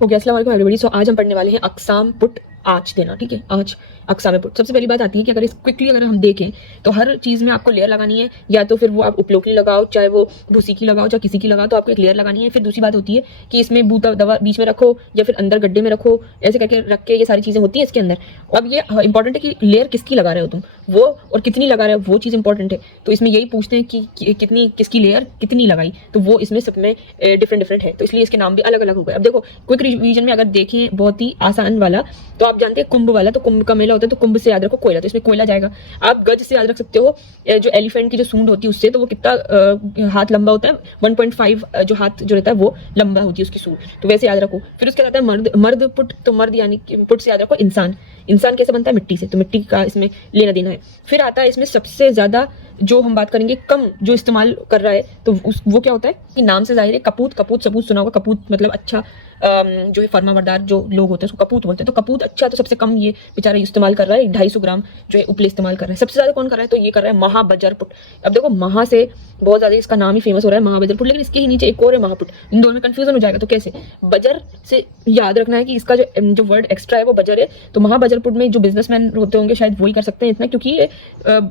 Okay, अस्सलाम वालेकुम everybody. सो आज हम पढ़ने वाले हैं अक़साम पुट आँच देना। ठीक है, आँच अक़साम पुट। सबसे पहली बात आती है कि अगर इस क्विकली अगर हम देखें तो हर चीज़ में आपको लेयर लगानी है, या तो फिर वो आप उपलोकी लगाओ, चाहे वो भूसी की लगाओ, चाहे किसी की लगाओ, तो आपको एक लेयर लगानी है। फिर दूसरी बात होती है कि इसमें बूता दवा बीच में रखो या फिर अंदर गड्ढे में रखो, ऐसे करके रख के ये सारी चीज़ें होती हैं इसके अंदर। अब ये इंपॉर्टेंट है कि लेयर किसकी लगा रहे हो तुम, वो और कितनी लगा रहे हो, वो चीज़ इंपॉर्टेंट है। तो इसमें यही पूछते हैं कि कितनी किसकी लेयर कितनी लगाई, तो वो इसमें सब में डिफरेंट है, तो इसलिए इसके नाम भी अलग अलग हो गए। अब देखो क्विक रिवीजन में अगर देखें बहुत ही आसान वाला, तो आप जानते हैं कुंभ वाला, तो कुंभ का मेला होता है, तो कुंभ से याद रखो कोयला, तो इसमें कोयला जाएगा। आप गज से याद रख सकते हो, जो एलिफेंट की जो सूंड होती है उससे, तो वो कितना हाथ लंबा होता है, 1.5 जो हाथ जो रहता है वो लंबा होती है उसकी सूंड, तो वैसे याद रखो। फिर उसके आता है मर्द, मर्द पुट, तो मर्द यानी पुट से याद रखो इंसान। इंसान कैसे बनता है, मिट्टी से, तो मिट्टी का इसमें लेना देना है। फिर आता है इसमें सबसे ज्यादा जो हम बात करेंगे कम जो इस्तेमाल कर रहा है, तो वो क्या होता है कि नाम से जाहिर है कपूत। कपूत सबूत सुना होगा, कपूत मतलब अच्छा जो है फर्माबरदार जो लोग होते हैं उसको कपूत बोलते हैं। तो कपूत अच्छा, तो सबसे कम ये बेचारा इस्तेमाल कर रहा है, 250 ग्राम जो है उपले इस्तेमाल कर रहा है। सबसे ज्यादा कौन कर रहा है, तो ये कर रहा है महाबजरपुट। अब देखो महा से बहुत ज्यादा इसका नाम ही फेमस हो रहा है महाबजरपुट, लेकिन इसके ही नीचे एक और है महापुट। इन दोनों में कंफ्यूजन हो जाएगा, तो कैसे बजर से याद रखना है कि इसका जो वर्ड एक्स्ट्रा है वो बजर है। तो महाबजरपुट में जो बिजनेसमैन होते होंगे शायद वही कर सकते हैं इतना, क्योंकि ये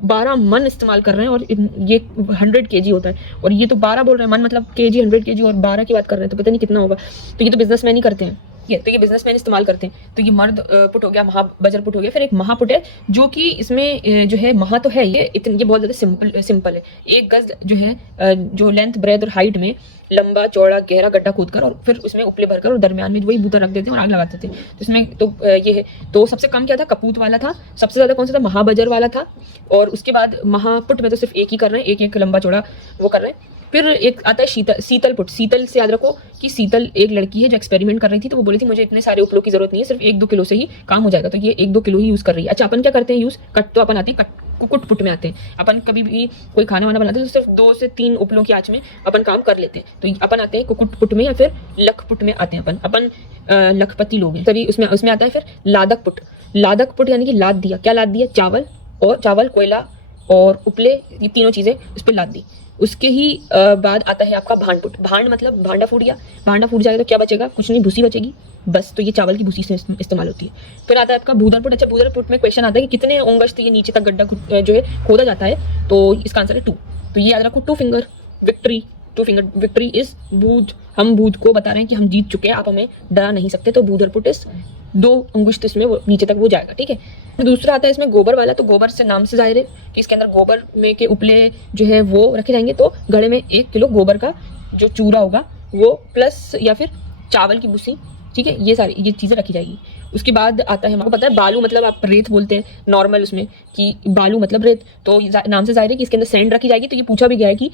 12 मन इस्तेमाल कर रहे हैं और ये 100 kg होता है, और ये तो 12 बोल रहे हैं, मन मतलब kg 100 kg, और 12 की बात कर रहे हैं, तो पता नहीं कितना होगा। तो ये तो बिजनेसमैन ही करते हैं, तो ये बिजनेसमैन इस्तेमाल करते हैं। तो ये मर्द पुट हो गया, महाबजर पुट हो गया। फिर एक महापुट है जो कि इसमें जो है महा तो है, ये बहुत ज्यादा सिंपल है। एक गज जो है जो लेंथ ब्रेथ और हाइट में लंबा चौड़ा गहरा गड्ढा खोदकर और फिर उसमें उपले भरकर और दरमियान में वही बूता रख देते हैं और आग लगाते थे। तो इसमें तो ये है। तो सबसे कम क्या था, कपूत वाला था। सबसे ज्यादा कौन सा था, महाबजर वाला था। और उसके बाद महापुट में तो सिर्फ एक ही कर रहे हैं, एक एक लंबा चौड़ा वो कर रहे हैं। फिर एक आता है शीतल पुट। शीतल से याद रखो कि शीतल एक लड़की है जो एक्सपेरिमेंट कर रही थी, तो वो बोली थी मुझे इतने सारे उपलों की जरूरत नहीं है, सिर्फ 1-2 किलो से ही काम हो जाएगा। तो ये 1-2 किलो ही यूज कर रही है। अच्छा, अपन क्या करते हैं यूज, कट तो अपन आते हैं कुकुट पुट में आते हैं। अपन कभी भी कोई खाना वाना बनाते हैं तो सिर्फ 2 से 3 उपलों की आंच में अपन काम कर लेते हैं। तो अपन आते हैं कुकुट पुट में या फिर लख पुट में आते हैं अपन लखपति लोग हैं, तभी उसमें आता है फिर लादक पुट। लादक पुट यानी कि लाद दिया, क्या लाद दिया, चावल कोयला और उपले, ये तीनों चीजें उस पर लाद दी। उसके ही बाद आता है आपका भांड पुट। भांड मतलब भांडा फूट गया, भांडा फूट जाएगा तो क्या बचेगा, कुछ नहीं, भूसी बचेगी बस। तो ये चावल की भूसी से इस्तेमाल होती है। फिर आता है आपका भूदर पुट। अच्छा, भूदर पुट में क्वेश्चन आता है कि कितने ओंगश ये नीचे तक गड्ढा जो है खोदा जाता है, तो इसका आंसर है 2। तो ये याद रखो, 2 finger victory. 2 finger victory is Budh. हम बूध को बता रहे हैं कि हम जीत चुके हैं, आप हमें डरा नहीं सकते। तो भूदर पुट इज 2 अंगुष्ठ इसमें वो नीचे तक वो जाएगा। ठीक है, दूसरा आता है इसमें गोबर वाला। तो गोबर से नाम से जाहिर है कि इसके अंदर गोबर में के उपले जो है वो रखे जाएंगे। तो घड़े में 1 किलो गोबर का जो चूरा होगा वो, प्लस या फिर चावल की भूसी, ठीक है, ये सारी ये चीजें रखी जाएगी। उसके बाद आता है, हमको पता है बालू मतलब आप रेत बोलते हैं नॉर्मल उसमें, कि बालू मतलब रेत। तो नाम से जाहिर है कि इसके अंदर सैंड रखी जाएगी। तो ये पूछा भी गया है कि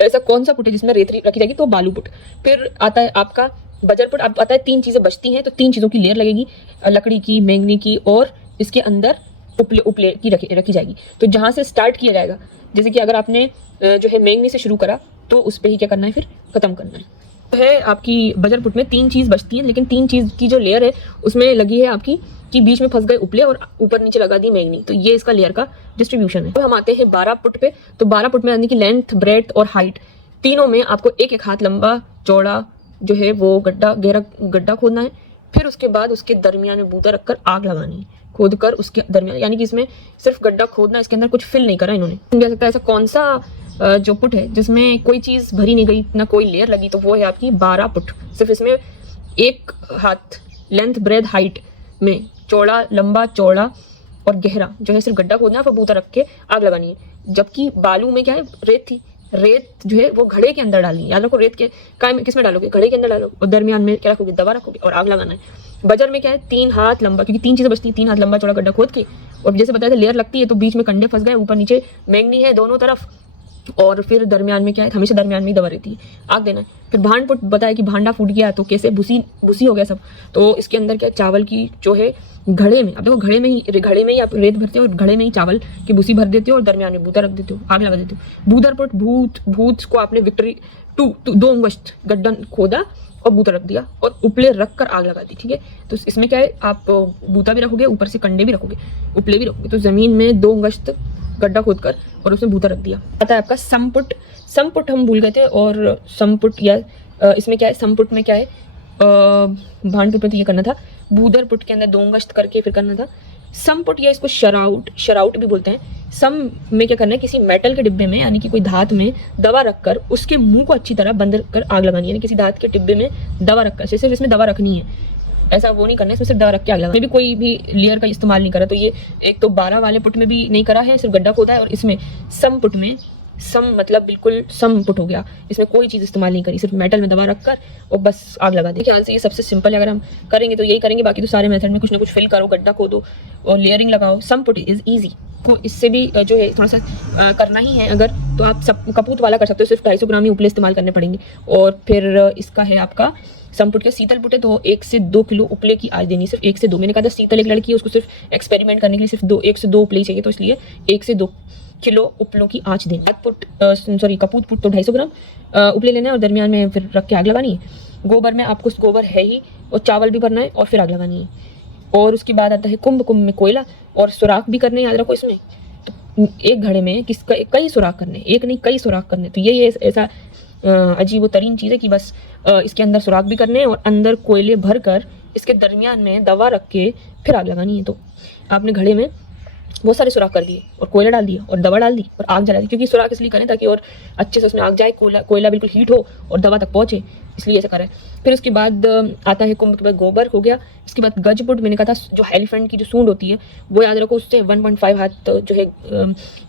ऐसा कौन सा पुट है जिसमें रेत रखी जाएगी, तो बालू पुट। फिर आता है आपका बजर पुट। अब आता है 3 चीजें बचती हैं, तो 3 चीजों की लेयर लगेगी, लकड़ी की, मैंगनी की, और इसके अंदर उपले की रखी जाएगी। तो जहां से स्टार्ट किया जाएगा, जैसे कि अगर आपने जो है मैंगनी से शुरू करा, तो उस पर ही क्या करना है, फिर खत्म करना है। तो है आपकी बजर पुट में 3 चीज बचती हैं, लेकिन 3 चीज की जो लेयर है उसमें लगी है आपकी कि बीच में फंस गए उपले और ऊपर नीचे लगा दी मैंगनी। तो ये इसका लेयर का डिस्ट्रीब्यूशन है। तो हम आते हैं 12 पुट पे। तो 12 पुट में यानी कि लेंथ ब्रेथ और हाइट तीनों में आपको 1-1 हाथ लंबा चौड़ा जो है वो गहरा गड्ढा खोदना है। फिर उसके बाद उसके दरमियान में बूता रखकर आग लगानी है, खोद कर उसके दरमियान, यानी कि इसमें सिर्फ गड्ढा खोदना, इसके अंदर कुछ फिल नहीं करा इन्होंने। कह सकता है ऐसा कौन सा जो पुट है जिसमें कोई चीज भरी नहीं गई, ना कोई लेयर लगी, तो वो है आपकी 12 पुट। सिर्फ इसमें 1 हाथ लेंथ ब्रेथ हाइट में चौड़ा, लंबा चौड़ा और गहरा जो है सिर्फ गड्ढा खोदना है, फिर बूता रख के आग लगानी है। जबकि बालू में क्या है, रेत थी, रेत जो है वो घड़े के अंदर डालनी है। याद रखो, रेत के किस में डालोगे, घड़े के अंदर डालोगे, और दरमियान में क्या रखोगे, दवा रखोगे, और आग लगाना है। बजर में क्या है, 3 हाथ लंबा, क्योंकि 3 चीजें बचती हैं, 3 हाथ लंबा चौड़ा गड्ढा खोद के, और जैसे बताया था लेयर लगती है, तो बीच में कंडे फंस गए, ऊपर नीचे मैंगनी है दोनों तरफ, और फिर दरमियान में क्या है, हमेशा दरमियान में ही दवा रहती है, आग देना है। फिर भांड पुट बताया कि भांडा फूट गया तो कैसे, भूसी हो गया सब। तो इसके अंदर क्या, चावल की जो है घड़े में, अब देखो घड़े में ही आप रेत भरते हो और घड़े में ही चावल की भूसी भर देते हो और दरमियान में बूता रख देते हो, आग लगा देते हो। बूदर पुट, भूत को आपने विक्ट्री 2 अंगुष्ठ गड्ढा खोदा और बूता रख दिया और उपले रख कर आग लगा दी। ठीक है, तो इसमें क्या है, आप बूता भी रखोगे, ऊपर से कंडे भी रखोगे, उपले भी रखोगे। तो जमीन में 2 अंगुष्ठ गड्ढा खोदकर और उसमें बूता रख दिया। आता है आपका समपुट। समपुट हम भूल गए थे, और समपुट या इसमें क्या है, समपुट में क्या है, भांड पुट में तो ये करना था। बूदर पुट के अंदर 2 अंगश्त करके फिर करना था। सम पुट या इसको शराउट भी बोलते हैं। सम में क्या करना है, किसी मेटल के डिब्बे में यानी कि कोई धात में दवा रखकर उसके मुंह को अच्छी तरह बंद कर आग लगानी है। यानी किसी धात के डिब्बे में दवा रखकर, सिर्फ इसमें दवा रखनी है, ऐसा वो नहीं करना है इसमें सिर्फ दवा रख के आग लगानी है। भी कोई भी लेयर का इस्तेमाल नहीं करा। तो ये एक तो 12 वाले पुट में भी नहीं करा है, सिर्फ गड्ढा खोदा है। और इसमें सम पुट में, सम मतलब बिल्कुल सम पुट हो गया, इसमें कोई चीज़ इस्तेमाल नहीं करी, सिर्फ मेटल में दवा रखकर और बस आग लगा दी। ख्याल से ये सबसे सिंपल है, अगर हम करेंगे तो यही करेंगे। बाकी तो सारे मेथड में कुछ ना कुछ फिल करो, गड्ढा खोदो और लेयरिंग लगाओ। Some put is easy. को इससे भी जो है थोड़ा सा करना ही है अगर, तो आप सब कपूत वाला कर सकते हो, सिर्फ 250 ग्राम ही उपले इस्तेमाल करने पड़ेंगे। और फिर इसका है आपका सम पुट के शीतल पुट है तो 1 से 2 किलो उपले की आज देनी, सिर्फ 1 से 2। मैंने कहा था शीतल एक लड़की है, उसको सिर्फ एक्सपेरिमेंट करने के लिए सिर्फ 1 से 2 उपले चाहिए, तो इसलिए 1 से 2 किलो उपलों की आँच देनी। कपूत पुट तो 250 ग्राम उपले लेना है और दरमियान में फिर रख के आग लगानी है। गोबर में आपको गोबर है ही, और चावल भी भरना है और फिर आग लगानी है। और उसके बाद आता है कुंभ में कोयला और सुराख भी करने, याद रखो इसमें। तो एक घड़े में कई सुराख करने, एक नहीं कई सुराख करने। तो ये ऐसा अजीब व तरीन चीज़ है कि बस इसके अंदर सुराख भी करने और अंदर कोयले भर कर इसके दरमियान में दवा रख के फिर आग लगानी है। तो आपने घड़े में बहुत सारे सुराख कर दिए और कोयला डाल दिया और दवा डाल दी और आग जला दी, क्योंकि सुराख इसलिए करें ताकि और अच्छे से उसमें आग जाए, कोयला बिल्कुल हीट हो और दवा तक पहुँचे, इसलिए ऐसा करें। फिर उसके बाद आता है कुंभ के बाद गोबर हो गया। इसके बाद गजपुट, मैंने कहा था जो एलिफेंट की जो सूंड होती है वो याद रखो, उससे 1.5 हाथ जो है,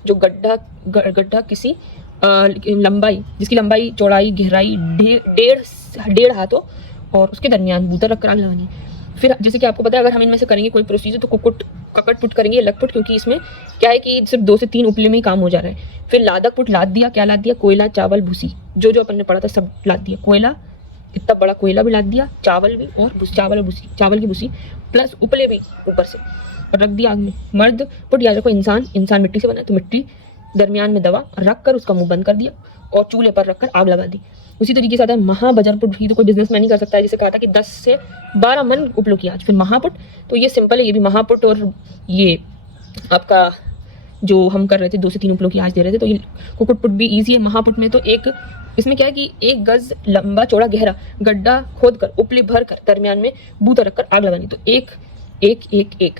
जो गड्ढा किसी लंबाई, जिसकी लंबाई चौड़ाई गहराई 1.5 हाथ हो और उसके दरमियान बूतर रखकर आग लगानी है। फिर जैसे कि आपको पता है, अगर हम इनमें से करेंगे कोई प्रोसीजर तो ककट पुट करेंगे, लक पुट, क्योंकि इसमें क्या है कि सिर्फ 2 से 3 उपले में ही काम हो जा रहा है। फिर लादक पुट, लाद दिया, क्या लाद दिया, कोयला चावल भूसी, जो अपन ने पढ़ा था सब लाद दिया। कोयला, इतना बड़ा कोयला भी लाद दिया, चावल भी और चावल की भूसी प्लस उपले भी ऊपर से और रख दिया आग में। मर्द पुट, याद रखो इंसान मिट्टी से बना है, तो मिट्टी दरमियान में दवा रख कर उसका मुंह बंद कर दिया और चूल्हे पर रखकर आग लगा दी। उसी तरीके से आता है महाबजर पुट, ही तो कोई बिजनेसमैन नहीं कर सकता है, जैसे कहा था कि 10 से 12 मन उपलों की आँच। फिर महापुट, तो ये सिंपल है, ये भी महापुट, और ये आपका जो हम कर रहे थे 2 से 3 उपलों की आँच दे रहे थे, तो ये कुकुट पुट भी ईजी है। महापुट में तो इसमें क्या है कि 1 गज लंबा चौड़ा गहरा गड्ढा खोद कर उपले भर कर दरमियान में बूता रखकर आग लगानी। तो एक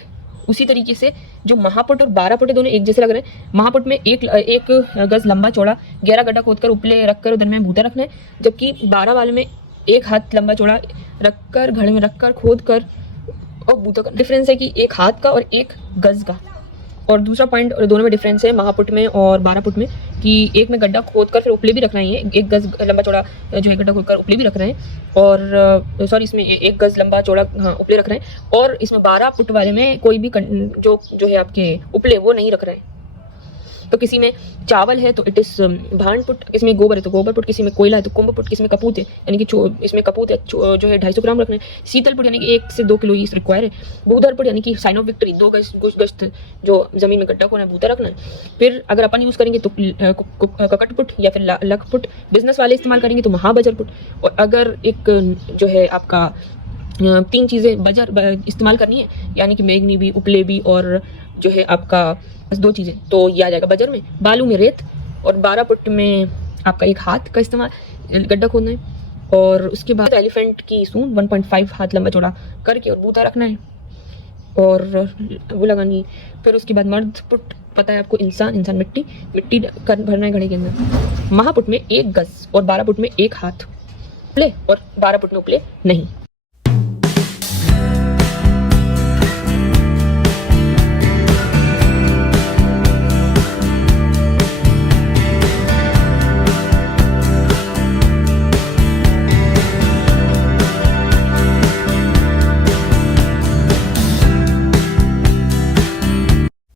उसी तरीके से जो महापुट और 12 पुट दोनों एक जैसे लग रहे हैं। महापुट में एक गज लंबा चौड़ा गहरा गड्ढा खोदकर उपले रखकर दरमियान बूता रखना है, जबकि 12 वाले में 1 हाथ लंबा चौड़ा रखकर घड़े में रखकर खोद कर और बूता कर। डिफरेंस है कि 1 हाथ का और 1 गज का। और दूसरा पॉइंट, और दोनों में डिफरेंस है महापुट में और 12 पुट में, कि एक में गड्ढा खोद कर फिर उपले भी रखना है, 1 गज लंबा चौड़ा जो है गड्ढा खोद कर उपले भी रख रहे हैं, और सॉरी इसमें 1 गज लंबा चौड़ा उपले रख रहे हैं। और इसमें 12 पुट वाले में कोई भी जो है आपके उपले वो नहीं रख रहे हैं। तो किसी में चावल है तो इट इज़ भांड पुट, किसी में गोबर है तो गोबर पुट, किसी में कोयला है तो कुंभ पुट, किसी में कपूत है यानी कि इसमें कपूत है जो है 250 ग्राम रखना है। शीतल पुट यानी कि 1 से 2 किलो ये रिक्वायर है। बूधर पुट यानी कि साइन ऑफ विक्ट्री, 2 गज जो जमीन में गड्ढा खोना है बूता रखना है। फिर अगर अपन यूज़ करेंगे तो ककट पुट या फिर लक पुट, बिजनेस वाले इस्तेमाल करेंगे तो महाबजर पुट। और अगर एक जो है आपका 3 चीज़ें बजर इस्तेमाल करनी है, यानी कि मेगनी भी, उपले भी और जो है आपका बस 2 चीज़ें, तो ये आ जाएगा बजर में। बालू में रेत, और 12 पुट में आपका 1 हाथ का इस्तेमाल गड्ढा खोदना है। और उसके बाद एलिफेंट की सूंड 1.5 हाथ लंबा चौड़ा करके और बूता रखना है और वो लगानी है। फिर उसके बाद मर्द पुट, पता है आपको, इंसान मिट्टी भरना है घड़े के अंदर। महापुट में 1 गज और 12 पुट में 1 हाथ उपले और 12 पुट में उपले नहीं।